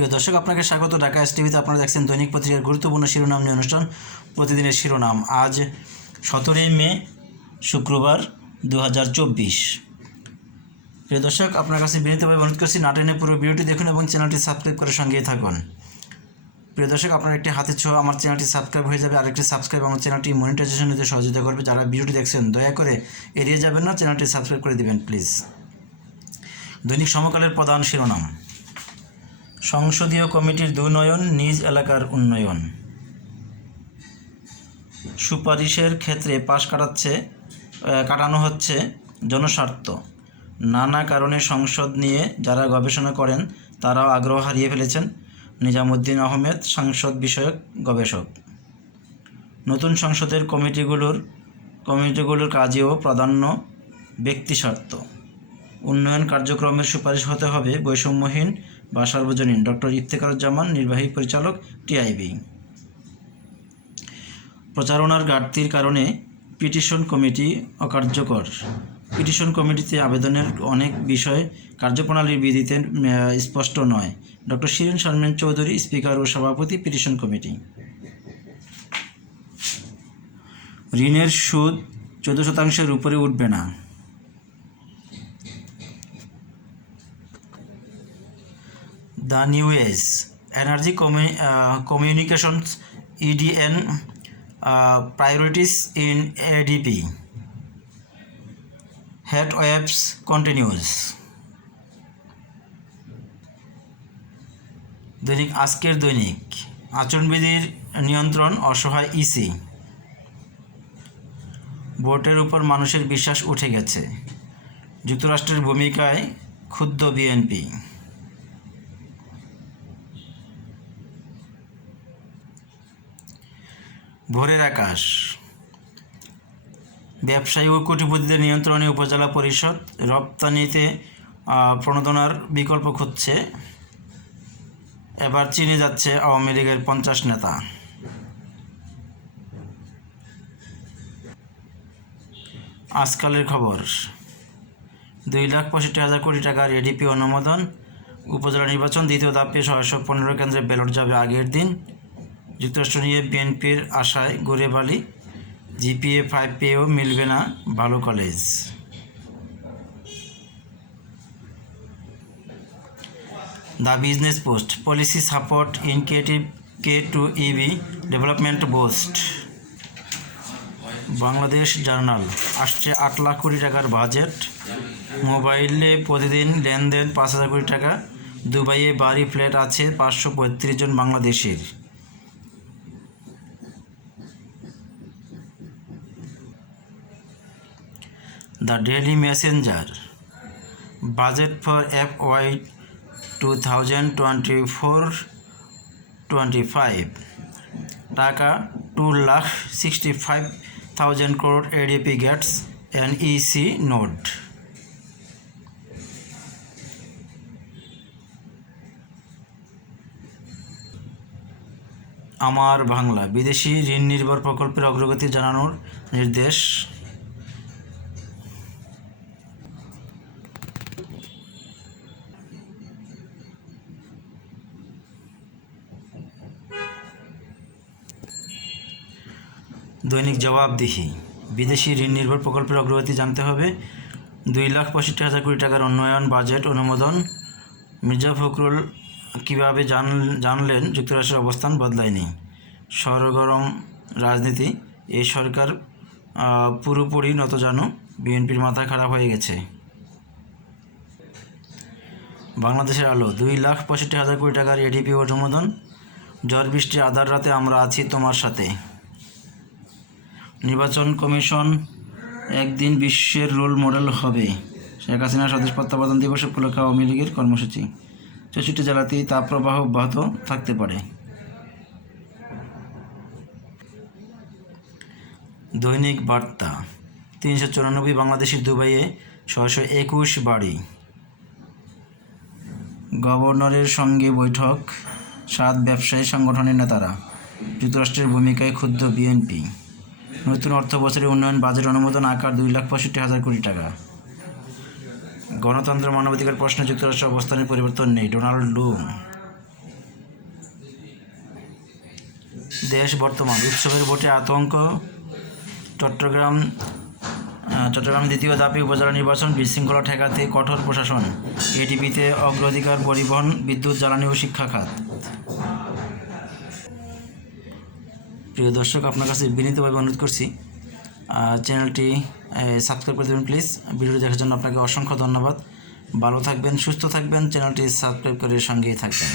প্রিয় দর্শক, আপনাকে স্বাগত। ঢাকা এস টিভিতে আপনারা দেখছেন দৈনিক পত্রিকার গুরুত্বপূর্ণ শিরোনাম নিয়ে অনুষ্ঠান প্রতিদিনের শিরোনাম। আজ সতেরোই মে, শুক্রবার দু হাজার চব্বিশ। প্রিয় দর্শক, আপনার কাছে বিনীতভাবে অনুরোধ করছি নাটেনে পুরো ভিডিওটি দেখুন এবং চ্যানেলটি সাবস্ক্রাইব করে সঙ্গেই থাকুন। প্রিয় দর্শক, আপনার একটি হাতের ছোঁয়া আমার চ্যানেলটি সাবস্ক্রাইব হয়ে যাবে, আরেকটি সাবস্ক্রাইব আমার চ্যানেলটি মনিটাইজেশন নিতে সহযোগিতা করবে। যারা ভিডিওটি দেখছেন, দয়া করে এড়িয়ে যাবেন না, চ্যানেলটি সাবস্ক্রাইব করে দিবেন, প্লিজ। দৈনিক সমকালের প্রধান শিরোনাম। সংসদীয় কমিটির দুর্নয়ন নিজ এলাকার উন্নয়ন। সুপারিশের ক্ষেত্রে পাশ কাটাচ্ছে কাটানো হচ্ছে জনস্বার্থ। নানা কারণে সংসদ নিয়ে যারা গবেষণা করেন, তারাও আগ্রহ হারিয়ে ফেলেছেন নিজামুদ্দিন আহমেদ, সংসদ বিষয়ক গবেষক। নতুন সংসদের কমিটিগুলোর কমিটিগুলোর কাজেও প্রাধান্য ব্যক্তিস্বার্থ। উন্নয়ন কার্যক্রমের সুপারিশ হতে হবে বৈষম্যহীন বা সার্বজনীন। ডক্টর ইফতেখারুজ্জামান, নির্বাহী পরিচালক, টিআইবি। প্রচারণার ঘাটতির কারণে পিটিশন কমিটি অকার্যকর। পিটিশন কমিটিতে আবেদনের অনেক বিষয় কার্যপ্রণালীর বিধিতে স্পষ্ট নয়। ডক্টর শিরিন শারমিন চৌধুরী, স্পিকার ও সভাপতি, পিটিশন কমিটি। ঋণের সুদ চোদ্দ শতাংশের উপরে উঠবে না। The new age. এনার্জি কমি communications EDN priorities in ADP head webs continues দৈনিক আজকের দৈনিক। আচরণবিধির নিয়ন্ত্রণ অসহায় ইসি ভোটের উপর মানুষের বিশ্বাস উঠে গেছে। যুক্তরাষ্ট্রের ভূমিকায় ক্ষুদ্র বিএনপি। ভোরের আকাশ। ব্যবসায়ী ও কোটিপতিদের নিয়ন্ত্রণে উপজেলা পরিষদ রপ্তানিতে প্রণোদনার বিকল্প খুঁজছে। এবার চীনে যাচ্ছে আওয়ামী লীগের পঞ্চাশ নেতা। আজকালের খবর, দুই লাখ পঁয়ষট্টি হাজার কোটি টাকার এডিপি অনুমোদন। উপজেলা নির্বাচন দ্বিতীয় ধাপে ছয়শো পনেরো কেন্দ্রে ব্যালট যাবে আগের দিন। যুক্তরাষ্ট্র নিয়ে বিএনপির আশায় গড়ে বালি, জিপিএ, ফাইভ পেয়েও মিলবে না ভালো college the business post, policy support incentive key to EV development boost. Bangladesh journal, আসছে আট লাখ কোটি টাকার বাজেট। মোবাইলে প্রতিদিন লেনদেন পাঁচ হাজার কোটি টাকা। দুবাইয়ে বাড়ি ফ্ল্যাট আছে পাঁচশো পঁয়ত্রিশ জন বাংলাদেশের। The daily messenger. Budget for F Y two thousand twenty four, twenty five. Taka two lakh sixty five thousand crore ADP gets an EC note Amar Bangla, বিদেশি ঋণ নির্ভর প্রকল্পের অগ্রগতি জানানোর নির্দেশ। দৈনিক জবাবদিহি। বিদেশি ঋণ নির্ভর প্রকল্পের অগ্রগতি জানতে হবে। দুই লাখ পঁয়ষট্টি হাজার কোটি টাকার উন্নয়ন বাজেট অনুমোদন। মির্জা ফখরুল কীভাবে জান, জানলেন যুক্তরাষ্ট্রের অবস্থান বদলায়নি? সরগরম রাজনীতি, এই সরকার পুরোপুরি নত নতজানু। বিএনপির মাথা খারাপ হয়ে গেছে। বাংলাদেশের আলো, দুই লাখ পঁয়ষট্টি হাজার কোটি টাকার এডিপি অনুমোদন। ঝড় বৃষ্টি আধার রাতে আমরা আছি তোমার সাথে। নির্বাচন কমিশন একদিন বিশ্বের রোল মডেল হবে। শেখ হাসিনা স্বদেশ প্রত্যাবর্তন দিবস উপলক্ষে আওয়ামী লীগের কর্মসূচি। চৌষট্টি জেলাতেই তাপপ্রবাহ অব্যাহত থাকতে পারে। দৈনিক বার্তা, তিনশো চুরানব্বই বাংলাদেশের দুবাইয়ে ছয়শো একুশ বাড়ি। গভর্নরের সঙ্গে বৈঠক, সাত ব্যবসায়ী সংগঠনের নেতারা। যুক্তরাষ্ট্রের ভূমিকায় ক্ষুব্ধ বিএনপি। নতুন অর্থবছরে উন্নয়ন বাজেট অনুমোদন আকার দুই লাখ পঁয়ষট্টি হাজার কোটি টাকা। গণতন্ত্র, মানবাধিকার প্রশ্নে, যুক্তরাষ্ট্র অবস্থানের পরিবর্তন নেই। ডোনাল্ড লু। দেশ বর্তমান। উৎসবের ভোটে আতঙ্ক। চট্টগ্রাম চট্টগ্রাম দ্বিতীয় দাপি উপজেলা নির্বাচন বিশৃঙ্খলা ঠেকাতে কঠোর প্রশাসন। এটিপিতে অগ্রাধিকার, পরিবহন, বিদ্যুৎ, জ্বালানি ও শিক্ষা খাত। প্রিয় দর্শক, আপনার কাছে বিনীতভাবে অনুরোধ করছি চ্যানেলটি সাবস্ক্রাইব করে দেবেন প্লিজ ভিডিওটি দেখার জন্য আপনাকে অসংখ্য ধন্যবাদ। ভালো থাকবেন, সুস্থ থাকবেন, চ্যানেলটি সাবস্ক্রাইব করে সঙ্গেই থাকবেন।